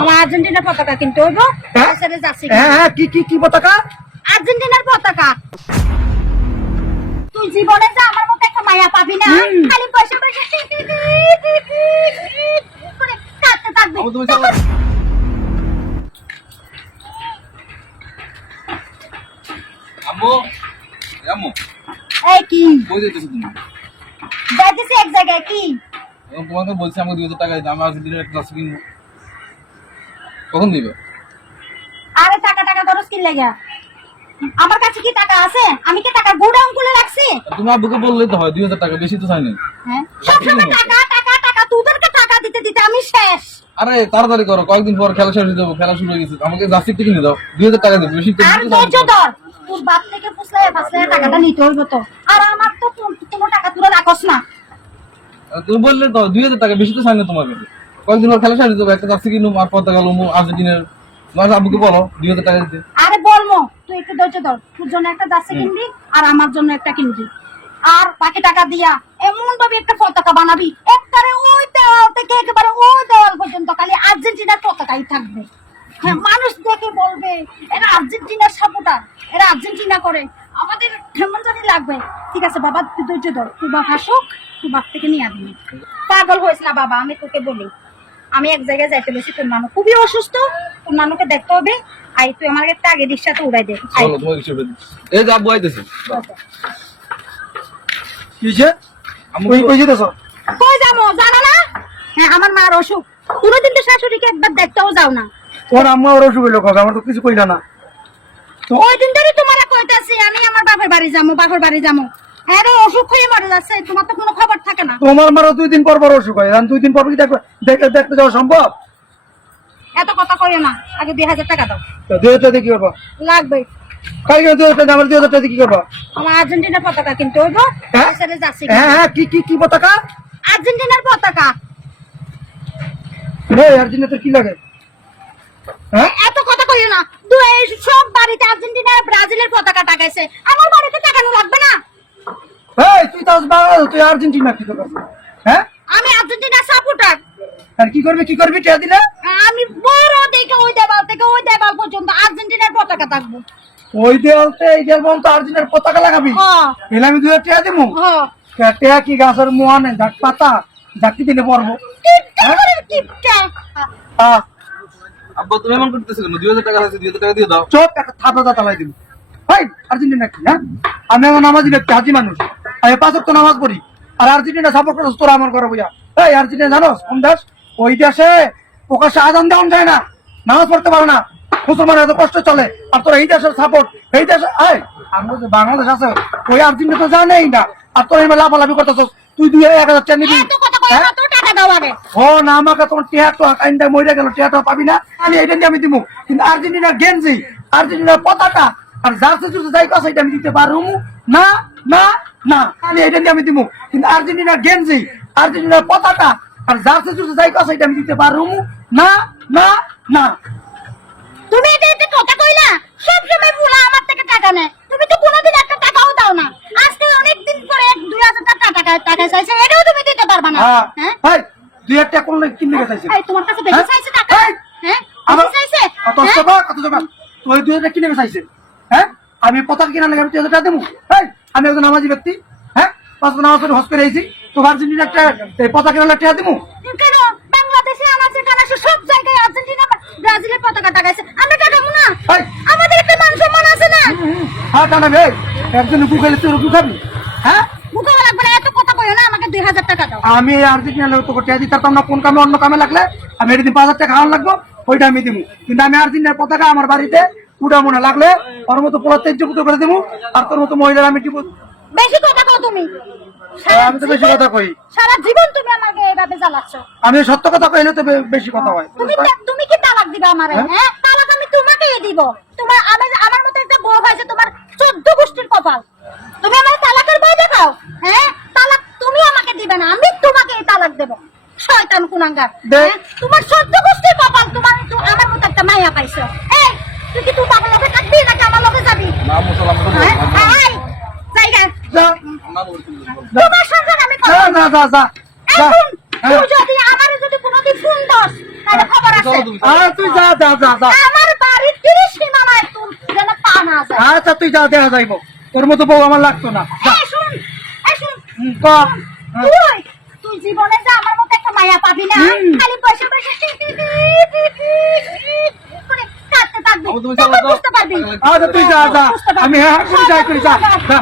আমার আর্জেন্টিনার পতাকা কিনতে হইব। তাছাড়া যাচ্ছি হ্যাঁ কি কি কি পতাকা? আর্জেন্টিনার পতাকা। তুই জীবনে যা আমার মতো একটা মায়া পাবি না, খালি পয়সা পয়সা করে কাটতে থাকবি। আম্মু আম্মু এই কি কই যাইতেছো তুমি? যাইতেছি এক জায়গায়। কি এখন তোমাকে বলছি আমাকে 2000 টাকা দিতে, আমি আর্জেন্টিনার একটা জার্সি কিনবো। কখন দিবে? আরে টাকা টাকা খরচ কি লাগা? আমার কাছে কি টাকা আছে? আমি কি টাকা গোডাউন খুলে রাখছি? তুমি আব্বুকে বললেই তো হয়, 2000 টাকা বেশি তো চাই না। হ্যাঁ, সবসময় টাকা টাকা টাকা, তোদেরকে টাকা দিতে দিতে আমি শেষ। আরে তাড়াতাড়ি করো, কয়েকদিন পর খেলা শেষ হয়ে যাবো, খেলা শুরু হয়ে গেছে। আমাকে জার্সি কিনে দাও, 2000 টাকা দেবো, বেশি তো আর ধৈর্য ধর, তোর বাপ থেকে ফুসলে টাকাটা নিতে হইব তো। আর আমার তো কোনো টাকা তুলে রাখস না। তুমি বললে তো 2000 টাকা বেশি তো চাই না তোমাকে। কয়েকদিন পর খেলা শেষ হয়ে যাবো, একটা জার্সি কিনুম আর পতাকা লমু আর্জেন্টিনার। আব্বুকে বলো 2000 টাকা দিতে। আরে বলবো, তুই একটু ধৈর্য ধর। তোর জন্য একটা জার্সি কিনবি আর আমার জন্য একটা কিনবি। আর বাকি টাকা দিয়া এমন ভাবে একটা পতাকা বানাবি, একবারে ওই দেওয়াল থেকে একেবারে ওই দেওয়াল পর্যন্ত খালি আর্জেন্টিনার পতাকাই থাকবে। হ্যাঁ, মানুষ দেখে বলবে এরা আর্জেন্টিনার সাপোর্টার, এরা আর্জেন্টিনা করে। আমাদের কেমন জানি লাগবে। ঠিক আছে বাবা, তুই ধৈর্য ধর। তুই বাপ আসুক, তুই বাপ থেকে নিয়ে আসবি। পাগল হয়েছ না বাবা, আমি তোকে বলি। আমি এক জায়গায় যাইতে বসি, তোর নানু খুবই অসুস্থ, তোর নানুকে দেখতে হবে। আই তুই আমার একটা আগে রিক্সাতে উড়াই দে। আই। চলো তোমাকে কিছু এই যে আব্বু আইতেছে। কিসে? আম্মু কই যেতেছো? কই যাবো জানো না? হ্যাঁ, আমার মার অসুখ। কোনোদিন তো শাশুড়িকে একবার দেখতেও যাও না। ওর আম্মা ওর অসুখ হইলো, আমার তো কিছু কইলা না। ওই দিন ধরে তোমার কইতাছি আমি আমার বাপের বাড়ি যাবো। হ্যাঁ রে, অসুখ হয়ে মারা যাচ্ছে, তোমার তো কোনো খবর থাকে না। তোমার মারও 2 দিন পর পর অসুখ হয়, 2 দিন পর কি দেখতে যাওয়া সম্ভব? এত কথা কইও না, আগে 2000 টাকা দাও। 2000 টাকা কি করবা? লাগবে। কালকে 2000 টাকা, আমার 2000 টাকা কি করবা? আমার আর্জেন্টিনার পতাকা কিনতে হইব। হ্যাঁ? তাছাড়া যাচ্ছি হ্যাঁ কি কি কি পতাকা? আর্জেন্টিনার পতাকা। আর্জেন্টিনার কি লাগে? হ্যাঁ, এত কথা কইও না। সব বাড়িতে আর্জেন্টিনা আর ব্রাজিলের পতাকা টাকাইছে, আমার বাড়িতে টাকানো লাগবে না। তুই তো বাংলাদেশ, তুই আর্জেন্টিনা কি করবি? হ্যাঁ, আমি আর্জেন্টিনার সাপোর্টার। আর কি করবি টাকা দিলে? আমি বড় দেখে ওই দেওয়াল থেকে ওই দেওয়াল পর্যন্ত আর্জেন্টিনার পতাকা থাকবো। ওই দেওয়ালতে এই দেওয়াল তো আর্জেন্টিনার পতাকা লাগাবি? হ্যাঁ এলে আমি 2000 টাকা দেবো? হ্যাঁ। টাকা কি গাছের মোয়া নেই, ঝাট পাতা ঝাঁকি দিলে পড়বো? আব্বু তুমি এমন করতেছো কেন? 2000 টাকা আছে, 2000 টাকা দিয়ে দাও। চোখ একটা থাপা চালাই দিব। ভাই আর্জেন্টিনা কি? হ্যাঁ, আমি আমার নামাজি ব্যক্তি, হাজি মানুষ, আমি 5 ওয়াক্ত নামাজ পড়ি। আর আর্জেন্টিনা সাপোর্ট করছ তোরা আমার ঘরে বইয়া। আর্জেন্টিনা জানোস কোন দেশ? ওই দেশে প্রকাশ্যে আজান দেওয়া যায় না, নামাজ পড়তে পারে না, মুসলমানের এত কষ্ট চলে। আর তোরা এই দেশের সাপোর্ট, এই দেশে আমরা যে বাংলাদেশ আছে, ওই আর্জেন্টিনা তো জানেই না। আর তোরা এবার লাফালাফি করতেছ। তুই 1000 টাকা নিবি? ও না, আমাকে তোমার টিয়াটো কাইন্ডা মরে গেল, টিয়াটো পাবি না। আমি এইটা নিয়ে আমি দিব, কিন্তু আর্জেন্টিনার গেঞ্জি, আর্জেন্টিনার পতাকা আর জার্সি জুসে যাই কথা এটা আমি দিতে পারবো না। না না, আমি এইটা নিয়ে আমি দিব, কিন্তু আর্জেন্টিনার গেঞ্জি, আর্জেন্টিনার পতাকা আর জার্সি জুসে যাই কথা এটা আমি দিতে পারবো না। না না, তুমি এটা কথা কইলা? সব সময় পুরা আমার থেকে টাকা নেয়, তুমি তো কোনোদিন একটা টাকাও দাও না। আজকে অনেকদিন পরে 2000 টাকা চাইছে, এটাও তুমি দিতে পারবা না। হ্যাঁ, ভাই 2000 টাকা কোন কিনতে গেছে? এই তোমার কাছে বেশি চাইছে টাকা? হ্যাঁ, আমার বেশি চাইছে। কত টাকা তুই 2000 টাকা কিনে চাইছে? হ্যাঁ, আমি পতাকা কিনা লাগে আমি 2000 টাকা দেবো? আমি একজন নামাজি ব্যক্তি। হ্যাঁ, 5 ওয়াক্ত নামাজ পড়ে হজ করে আইছি, তো আর্জেন্টিনা একটা পতাকা কিনা লাগে টাকা দেবো? কেন? বাংলাদেশে আমার যেখানে আছে সব জায়গায় আর্জেন্টিনা ব্রাজিলের পতাকা টাকাইছে, আমরা টাকাবো না? আমাদের একটা মান সম্মান আছে না? হ্যাঁ টানাবে, একজন রুকু খেলে তুই রুকু খাবি? হ্যাঁ, মুখে লাগবে না, এত কথা কইও না। আমাকে 2000 টাকা দাও। আমি আর্জেন্টিনা লোক তোকে টাকা দিতে পারতাম না। কোন কামে অন্য কামে লাগলে আমি এদিন 5000 টাকা খাওয়ান লাগবো, ওইটা আমি দিব। কিন্তু আমি আর্জেন্টিনার পতাকা আমার বাড়িতে উড়া মনে লাগলে ওর মতো পোলা তেজ্য করে দেবো, আর তোর মতো মহিলার আমি দিব। বেশি কথা কও তুমি। আমি তো বেশি কথা কই। সারা জীবন তুমি আমাকে এইভাবে জ্বালাচ্ছ। আমি সত্য কথা কইলে তো বেশি কথা হয়। তুমি কি তালাক দিবা আমারে? হ্যাঁ, তালাক আমি তোমাকেই দিব। তোমার আমার মতো একটা বউ হয়েছে, তোমার 14 গোষ্ঠীর কপাল। তুমি আমার তালাকের ভয় দেখাও? হ্যাঁ, তালাক তুমি আমাকে দিবে না, আমি তোমাকে তালাক দেব। শয়তান কুনাঙ্গার। তোমার 14 গোষ্ঠীর কপাল, তোমার আমার মতো একটা মাইয়া পাইছো। এই তুই কি তুই বাবার লগে থাকবি নাকি আমার লগে যাবি? না মুসলমান তো জায়গা যা তোমার সঙ্গে আমি যা যা যা যা। এখন তুই যদি আমারে যদি কোনোদিন ফোন দস, এটা খবর আছে চলো তুমি তুই যা যা যা যা আমার বাড়ির 30 সীমানায় তোর যেন পা না যায় আচ্ছা তুই যা, দেখা যাইব। তোর মতো বউ আমার লাগতো না। যা। এই শুন ক। তুই তুই জীবনে যে আমার মতো একটা মায়া পাবি না খালি বসে বসে করে কাটতে থাকবি আবু, তুমি চলো তখন তো। বুঝতে পারবি আচ্ছা তুই যা যা, বুঝতে পারবি। আমি হ্যাঁ করে যাই করি, যা যা।